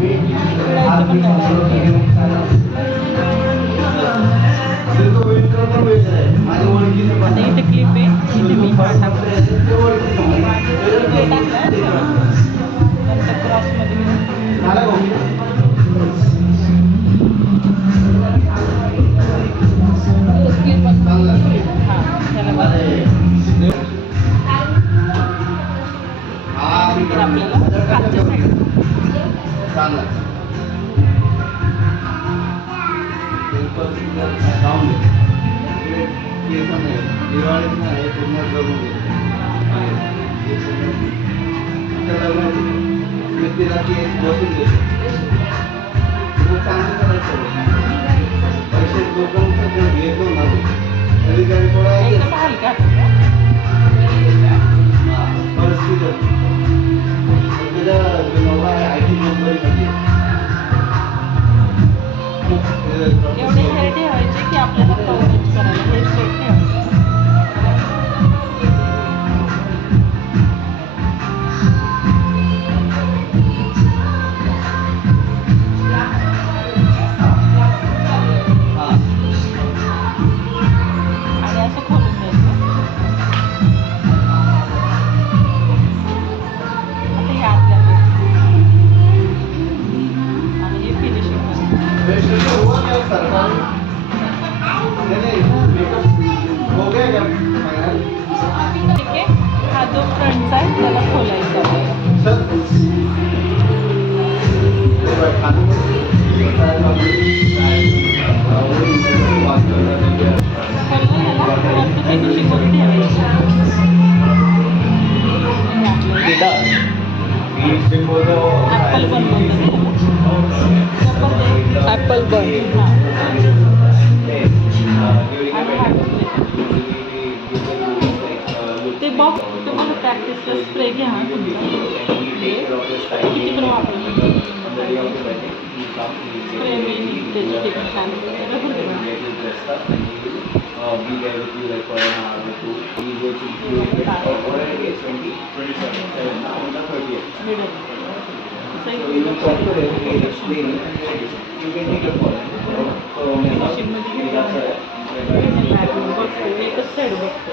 मिळायचं पण आता इथे क्लिप आहे, इथे मी हा टाकला नंतर क्रॉसमध्ये आपल्याला खालच्या साईड एकदम हलका एवढे हेअर ठेवायचे की आपल्याला कव्हरेज करायला हेअर स्ट्रेट ठेवायचे. आणि असं खोलून द्यायचं. आता हे आतल्या आणि हे फिनिशिंग ठीक आहे. हा जो फ्रंटचा आहे त्याला खोलायचा फिनिशिंग मध्ये ठेवायचं. ॲपल बन ॲपल बन ते बॉक्स तुम्हाला प्रॅक्टिसचा स्प्रे घ्या तुमचा किती पण वापरायचं स्प्रे मी त्याची छान एकच साईड बघतो.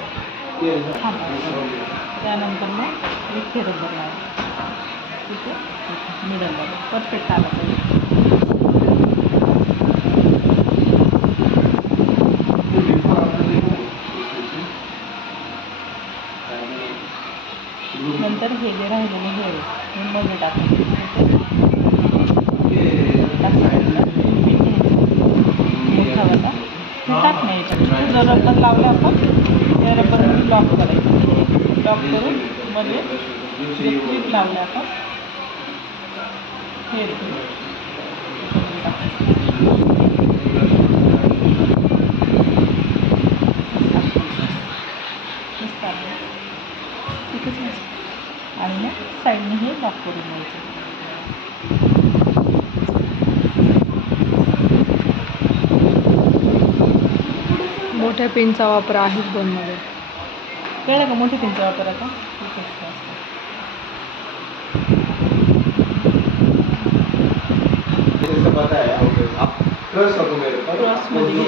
त्यानंतर मग इथे रबर लावायचं. तिथे मिडलला परफेक्ट आला पाहिजे. नंतर हे जे राहिलेलं हे मध्ये टाकायचं. मोठावाला टाक नाही याच्यात. जर रबर लावलं आपण त्या रबर लॉक करायचं. लॉक करून मध्ये जे क्लिप लावलं आपण हे आणि मग साईडने हे लॉक करून द्यायचं. मोठ्या पिनचा वापर आहे फोनमध्ये. कळलं का मोठी पिनचा वापर आता? क्रॉसमध्ये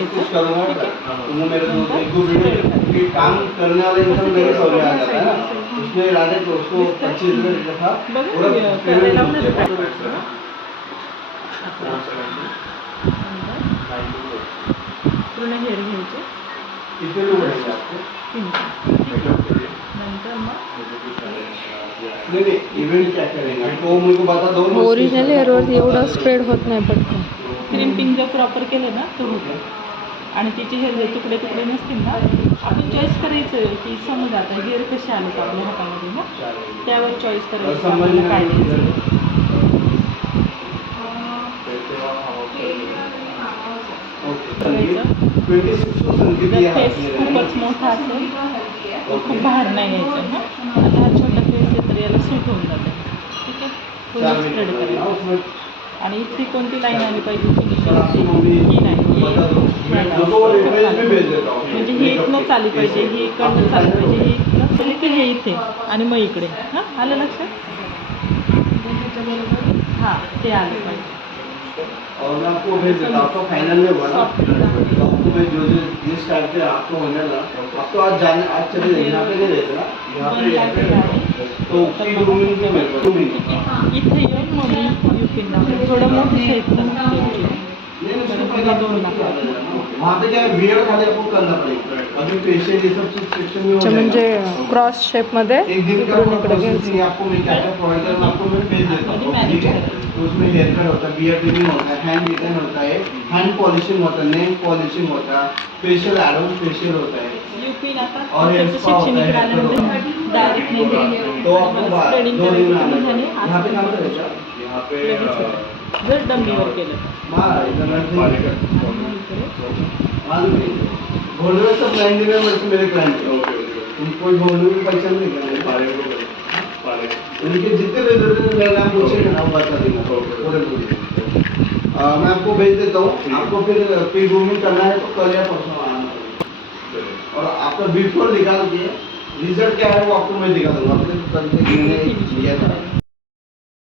काम करने वाला इंसान मेरे सौ में आ जाता है ना, उसमें डाले तो उसको 25,000 था पूर्ण हेअर घ्यायचे. नंतर मग ओरिजिनल हेअरवर एवढं स्प्रेड होत नाही पटकन. क्रिम्पिंग जर प्रॉपर केलं ना तर होतं. आणि तिचे हे तुकडे तुकडे नसतील ना आपण चॉईस करायचं की समज आता हेअर कसे आले का आपल्या हातामध्ये ना त्यावर चॉईस करायचं काय द्यायचं. जर फेस खूपच मोठा असेल तर खूप बाहेर नाही यायचं ना. आता हा छोटा फेस आहे तर याला सूट होऊन जाते. ठीक आहे. फुल स्प्रेड करायचं. आणि इथे कोणती लाईन आली पाहिजे ही लाईन म्हणजे ही इथनंच आली पाहिजे, ही इकडनंच आली पाहिजे, ही इथनं की हे इथे आणि मग इकडे. हां आलं लक्षात? हाँ ते आले पाहिजे और मैं आपको भेज देता हूँ, आपका फाइनल में हुआ ना, तो आपको मैं जो जो जिस टाइप से आपको होने ना, आप तो आज जाने आज चले जाइए, यहाँ पे नहीं रहते ना, यहाँ पे तो उसकी 2 मिनट के मेरे को 2 मिनट इथे येऊन मग मी युपीला थोडं मोठं साईजचं नहीं उसको पहले 2 मिनट वहाँ पे क्या है बियर्ड खाली आपको करना पड़ेगा, अभी फेशियल ये सब चीज सेक्शन में हो अच्छा, जाएगा। म्हणजे क्रॉस शेपमध्ये एक दिन का इकडून इकडे प्रोसेसिंग घ्यायचं. आपको मैं क्या क्या प्रोवाइड करूँ आपको मैं भेज देता हूँ, ठीक है। तो उसमें हेयर कट होता है, बियर्ड ट्रिमिंग होता है, हैंड डिजाइन होता है, हैंड पॉलिशिंग होता है, नेल पॉलिशिंग होता है, फेशियल एडवांस फेशियल होता है, युपीला और हेयर स्पा होता है, डायरेक्ट नाही तो आपको स्प्रेडिंग 2 दिन में करायचं आना झाले है। यहाँ पे काम करेगा यहाँ पे जर डंबीवर केलं भोलवे सब क्लाइंट दिने मेरे क्लाइंट कोई भोलवे की पहचान नहीं करना उनके जितने भी मेरे नाम पूछेंगे ना वो बता देंगे पूरे पूरे मैं आपको भेज देता हूँ, आपको फिर प्री ग्रूमिंग करना है तो कल या परसों आना पड़ेगा। और आपका बिफोर निकाल के रिजल्ट क्या है वो आपको मैं दिखा दूंगा, फिर कल से मैंने किया था